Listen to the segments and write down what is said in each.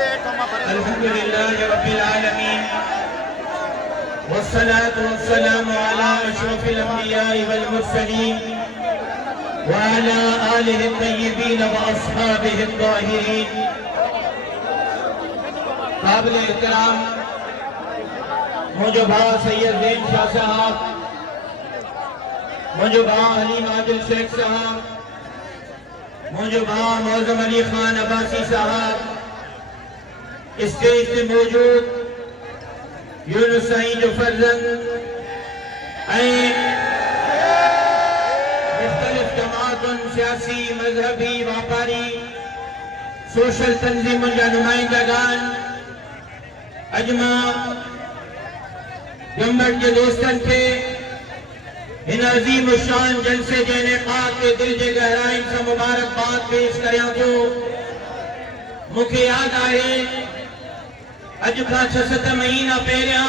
अल्हम्दुलिल्लाहि रब्बिल आलमीन वस्सलातु वस्सलामु अला अशरफिल अंबिया'i वल मुरसलीन व अला आलिहि तय्यिबीन व अस्हाबिहि ताहिरीन। काबिल एहतराम मुझे भाई सैयद ज़ैन शाह साहब, मुझे भाई हलीम आदिल शेख साहब, मुझे भाई मौज़म अली खान अब्बासी साहब, स्टेज पे मौजूद यूनुस साईं जो फर्जंद मुख्तलिफ जमातुन सियासी मजहबी व्यापारी सोशल तंजीमुन जा नुमाइंदगान अजमा जम्मट के दोस्तन के इन अजीम शान जलसे जे इनेकाद के दिल जे गहराइन से मुबारकबाद पेश करियां थो। मुझे याद आहे अज खां 6-7 महीना पहिरियां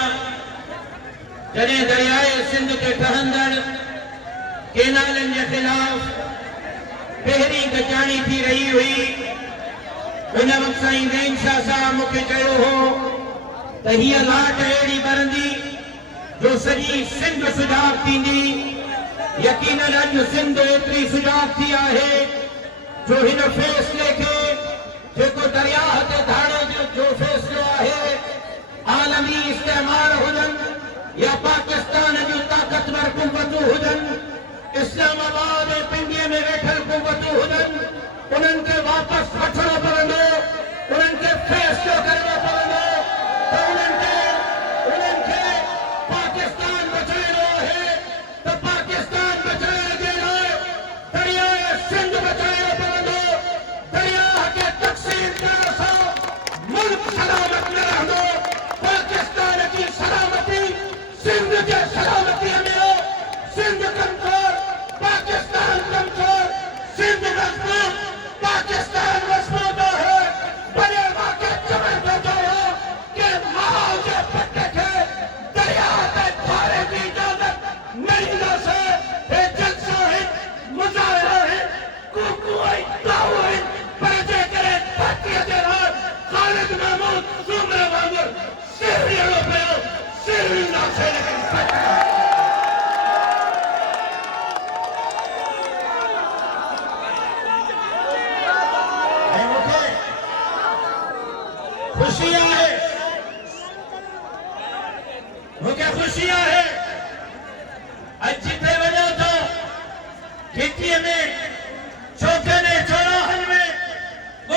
जॾहिं दरियाए सिंध के ठहंदड़ केनालनि जे खिलाफ पहिरीं कचाणी थी रही हुई, उन वक़्त साईं ज़ैन शाह साहब मूंखे चयो हो त हीअ लाट अहिड़ी बरंदी जो सॼी सिंध सुजाग थींदी। यकीनन अॼु सिंध एतिरी सुजाग थी आहे जो हिन फ़ैसिले खे जेको दरियाह ते धाड़े जो फ़ैसिलो आहे, आलमी इस्तेमाल हुजनि या पाकिस्तान जूं ताक़तवर कुव्वतूं हुजनि, इस्लामाबाद ऐं पिंडीअ में वेठल कुव्वतूं हुजनि, उन्हनि खे वापसि वठणो पवंदो, उन्हनि खे फ़ैसिलो करणो पवंदो त उन्हनि खे पाकिस्तान बचाइणो आहे त पाकिस्तान बचाइण जे लाइ दरियाए सिंध बचाइणो पवंदो। दरियाह खे तक़सीम करण सां मुल्क सलामत न रहंदो। पाकिस्तान जी सलामती सिंध जे सलामतीअ में हो। सिंध कमज़ोर, पाकिस्तान कमज़ोर, सिंध मज़बूत, पाकिस्तान मज़बूत है। बड़े वाक़े चवण थो चाहियो कि माहौल जे पट खे दरिया ते फारे जी इजाज़त न ॾींदासीं। हे जलसा आहिनि, मुज़ाहिरा आहिनि, कूकू ऐं काऊ आहिनि, पर जेकॾहिं धरतीअ जे लाइ ख़ालिद महमूद ज़ुमरे वांगुरु सिर ॾियणो पियो, सिर ॾींदासीं, लेकिन खुशी है, मुझे खुशी है। अज जिते वजह तो खिच्चीअ में, चौकनि चौराहनि में,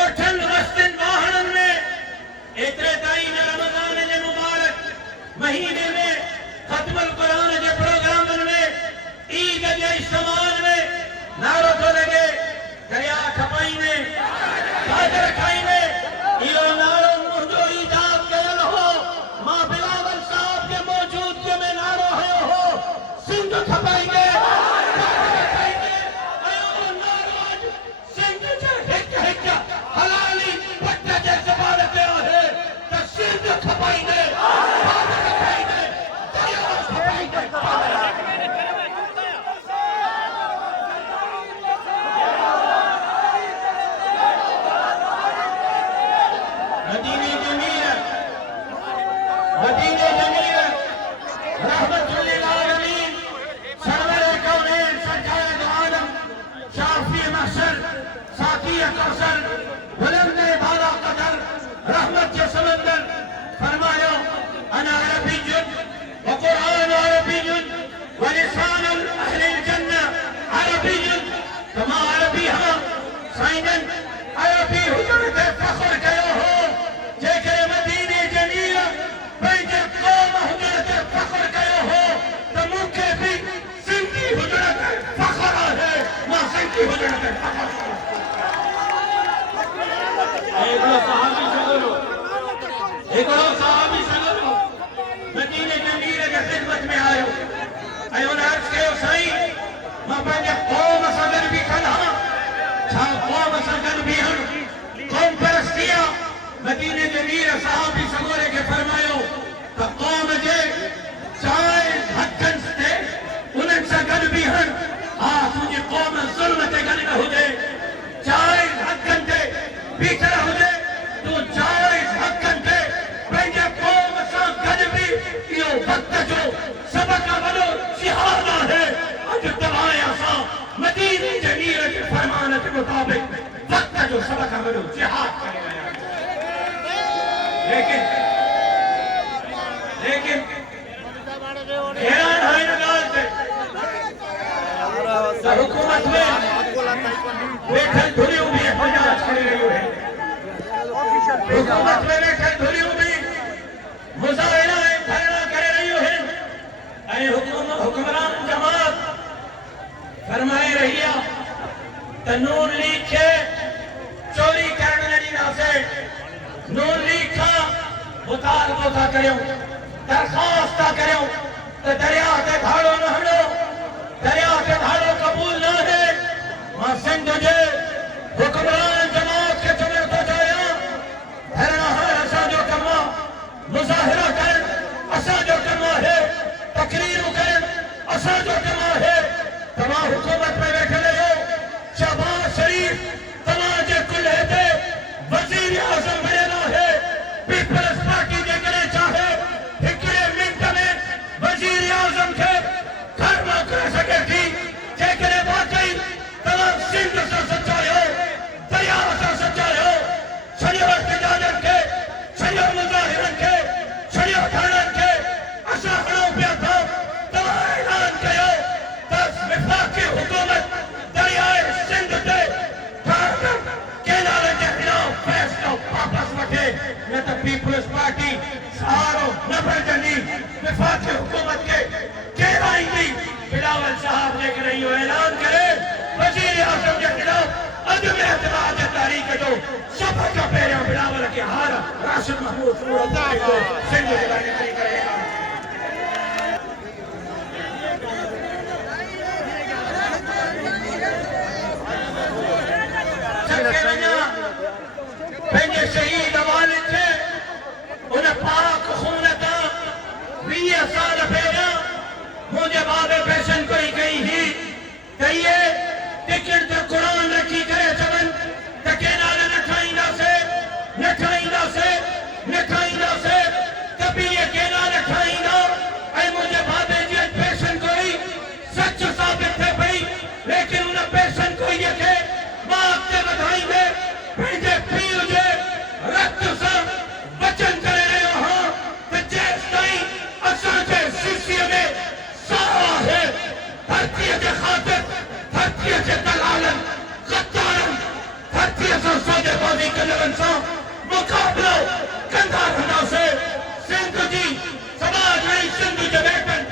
ॻोठनि वस्तनि वाहणनि में, एतिरे ताईं न रमज़ान जे मुबारक महीने में, ख़त्मुल क़ुरान जे प्रोग्रामनि में, ईद जे इज्तिमाअनि में नारो थो लॻे दरिया खपाईंदे, गाजर खाईंदे। इहो नारो मुंहिंजो ईजाद कयल हो, मां बिलावल साहब के मौजूदगी में नारो हयो हो, सिंध खपाईंदे, गाजर खाईंदे। इहो नारो अॼु सिंध जे हिक हलाली पट जे ज़बान ते आहे त सिंध खपाईंदे, गाजर खाईंदे, दरिया खपाईंदे। मदीने जमीर रहमतुल लिल आलमीन सरवर कौनैन सरकार दो आलम शाफी महशर साकी कौसर बुलंद बाला कदर रहमत के समंदर फरमायो अना अरबियुन व कुरान अरबियुन व लिसान अहले जन्नह अरबियुन। तमा अरबी हां साईंजन अरबी हुजण ते फ़ख्र कयो हो। जेकॾहिं मदीने जमीर पंहिंजे क़ौम हुजण ते फ़ख्र कयो हो त मूंखे बि सिंधी हुजण ते फ़ख्र आहे। मां सिंधी हुजण ते फ़ख्र हिकिड़ो सहाबी सॻो मदीने जमीर जे ख़िदमत में आयो ऐं उन अर्ज़ कयो, साईं मां पंहिंजे क़ौम सां गॾु बीठल आहियां। छा क़ौम सां गॾु बीहण क़ौम परस्ती आहे? मदीने जमीर सहाबी सॻोरे खे फरमायो त क़ौम जे चार हक़नि ते उन्हनि सां गॾु बीहण। हा, तुंहिंजी क़ौम ज़ुल्म ते गॾु न हुजे, चार हक़नि ते बीठल हुजे, तूं जाइज़ जमीर के फरमान के मुताबिक वक्त जो सबक अमल जिहाद करेगा। लेकिन हैरान है नगाल से हुकूमत में बैठल धुली हुई एहतजाज कर रही है। हुकूमत में बैठल धुली हुई मुजाहिरा धरना कर रही है। हुक्मरान जमात फरमाए रही है तो नून लीग के चोरी करने लगी ना से नून लीग का मुतालबा करो दरखास्त करो तो दरिया के धाड़ो न हड़ो दरिया के धाड़ो कबूल न है मां सिंध जे हुक्मरान जमात के चले तो जाया धरना है असा जो कमा मुजाहिरा कर असा जो कमा है तकरीर कर असा जो कमा है तमाम हुकूमत में बैठे हो शहबाज शरीफ तमाम जे कुल है वजीर आजम बनेना है पीपल्स पार्टी जे करे चाहे हिकड़े मिनट में वजीर आजम के घर में कर सके थी जे करे वाकई तमाम सिंध से सच्चाई हो दरिया से सच्चाई हो छड़ियो इhtजाजन के छड़ियो मुजाहिरन के छड़ियो धरनन के असा खड़ो पिया था तमाम ऐलान कयो दस विफाकी हुकूमत दरियाए सिंध ते केनारे के खिलाफ फैसला वापस वठे न तो पीपल्स पार्टी सहारो न बरजनी विफाकी हुकूमत के केराई बिलावल साहब लेकर रही हो ऐलान करे वजीर आजम के खिलाफ अदम एतमाद तारीख जो सब का पहले बिलावल के हार राशिद महमूद सूरत को सिंध के बारे में करेगा। शहीद वालिद थे उन पाक खून था 20 साल पहले मुझे बाबे पेशन कोई गई ही कहिए टिकट तो कुरान रखी करे चवन तके नाल न खाइंदा से कभी ये केना न खाइंदा ऐ मुझे बाबे जी पेशन कोई सच साबित थे भाई लेकिन उन पेशन कोई के बाप के बधाई दे भेजे पीर जे रक्त से वचन करे रहे हो तो जेस ताई असा जे शिष्य में सारा है धरती के खातिर धरती के दलालन गद्दारन धरती से सौदेबाजी करने सा मुकाबला कंधा कंधा से सिंध जी समाज में सिंध के बेटन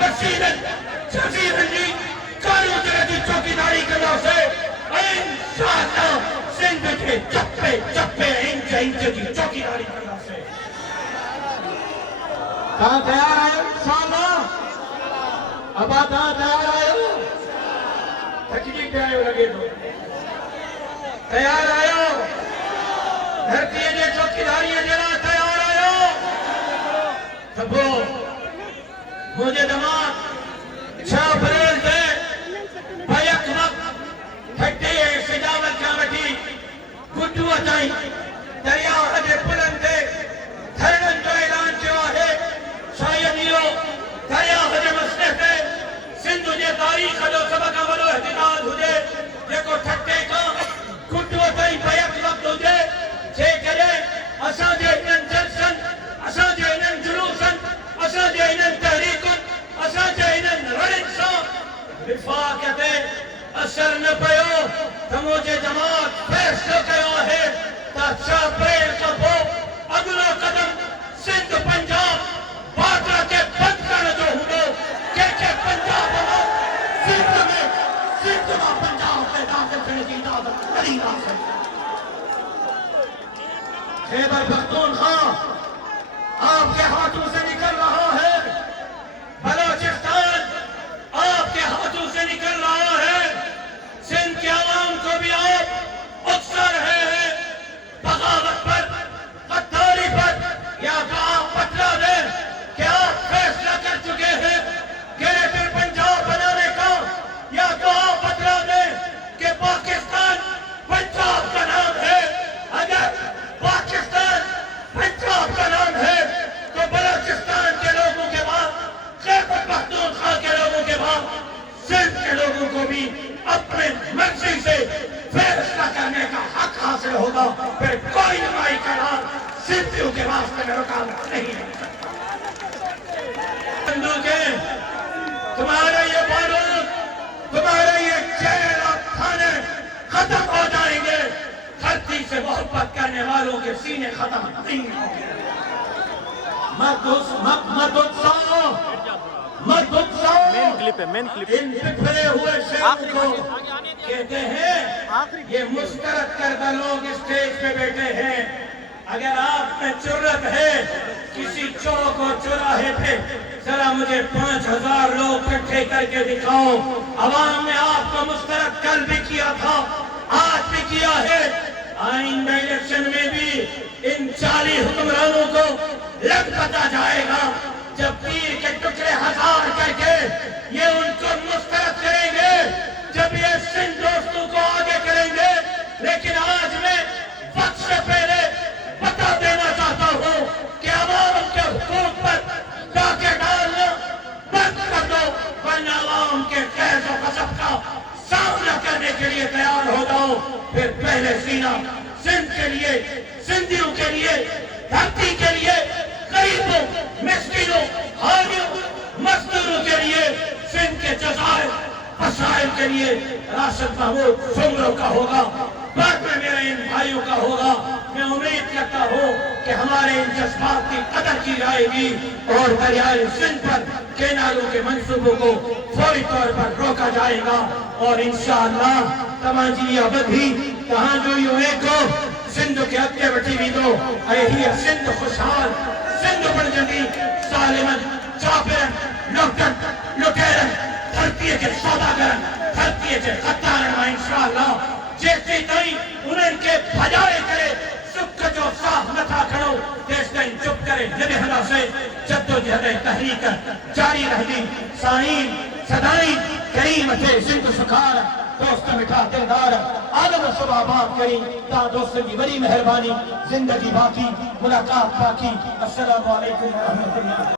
वसीलन जजीरन जी कारू जगह की चौकीदारी करने से इंशाअल्लाह सिंध के चप्पे चप्पे इंच इंच की चौकीदारी करना से तैयार आयो इंशाअल्लाह अब तैयार आयो थकजी पे आयो लगे तो तैयार आयो धरती जे चौकीदारी जरा तैयार आयो सबो मुझे दमाग 6 अप्रैल से भयक वक्त ठट्टे सजावट का वठी गुड्डू ताई दरिया जे पुलन ते धरणन जो ऐलान किया है शायद इहो दरिया जे मसले ते सिंध जे तारीख़ जो सब खां वॾो एहतजाज हुजे जेको ठट्टे खां गुड्डू ताई भयक वक्त हुजे जे करे असां जे इन्हनि जलसन असां जे इन्हनि जुलूसन असां जे इन्हनि तहरीकुन असां जे इन्हनि रड़िन सां विफाक़ ते असर न पयो तो मुझे जमात फैसलो कयो है तो 6 अप्रैल का वो अगलो कदम सिंध पंजाब बाटा के बंद करने जो हुओ के पंजाब में सिंध में पंजाब के दाखिल करने की इजाजत नहीं आ सकती। खैबर पख्तूनख्वा आपके हाथों से निकल रहा है बलोचिस्तान आपके हाथों से निकल रहा है सिंध के आवाम को भी आप उकसा रहे हैं बगावत पर गद्दारी पर या तो आप बतला दें कि आप फैसला कर चुके हैं ग्रेटर पंजाब बनाने का या तो आप बतला दें कि पाकिस्तान पंजाब का नाम है। अगर पाकिस्तान पंजाब का नाम है तो बलोचिस्तान के लोगों के बाद होगा, फिर कोई नुमाई का राज सिद्धियों के वास्ते में रुकावट नहीं है। तुम्हारे ये बारूद, तुम्हारे ये जेल और थाने खत्म हो जाएंगे, धरती से मोहब्बत करने वालों के सीने खत्म नहीं होंगे। मत उत्साहो, मेन क्लिप इन बिखरे हुए शेरों को कहते हैं ये मुस्करत करदा लोग स्टेज पे बैठे हैं। अगर आप में जुर्रत है किसी चौक और चौराहे पे जरा मुझे 5000 लोग इकट्ठे करके दिखाओ। अवाम ने आपको मुस्करत कल भी किया था, आज भी किया है, आइंदा इलेक्शन में भी इन 40 हुक्मरानों को लग पता जाएगा। जब तीर के टुकड़े 1000 करके ये उनको मुस्करत करेंगे, जब ये सिंध दोस्तों को आगे करेंगे। लेकिन आज मैं वक्त से पहले बता देना चाहता हूँ कि आवाम के हुकूक पर डाके डालना बंद कर दो, वरना आवाम के कैद और गजब का सामना करने के लिए तैयार हो जाओ। फिर पहले सीना सिंध के लिए, सिंधियों के लिए, धरती के लिए, गरीबों, मिस्किनों, हारियों, मजदूरों के लिए, सिंध के जजायर मसाइल के लिए राशिद महमूद सुमरों का होगा, बाद में मेरे इन भाइयों का होगा। मैं उम्मीद करता हूँ कि हमारे इन जज्बात की कदर की जाएगी और दरियाए सिंध पर केनालों के मंसूबों को फौरी तौर पर रोका जाएगा। और इंशाअल्लाह तमाजी अवधि कहाँ जो यूं को सिंध के अगे वठी वेंदो ऐं हीअ सिंध खुशहाल सिंध बणजंदी सालिमन चापरन लुटन लुटेरन धरतीअ जे सौदागरन धरतीअ जे ख़तारन मां इंशाअल्लाह जेसि ताईं उन्हनि खे भॼाए करे सुख जो साह नथा खणो तेसि ताईं चुप करे न वेहंदासीं। जद्दोजहद तहरीक जारी रहंदी। साईं सदाईं करीम थे सिंध सुखार दोस्त मिठा दिलदार आलम सुबह बात करी ता दोस्तन की बड़ी मेहरबानी जिंदगी बाकी मुलाकात बाकी। अस्सलामु अलैकुम व रहमतुल्लाह।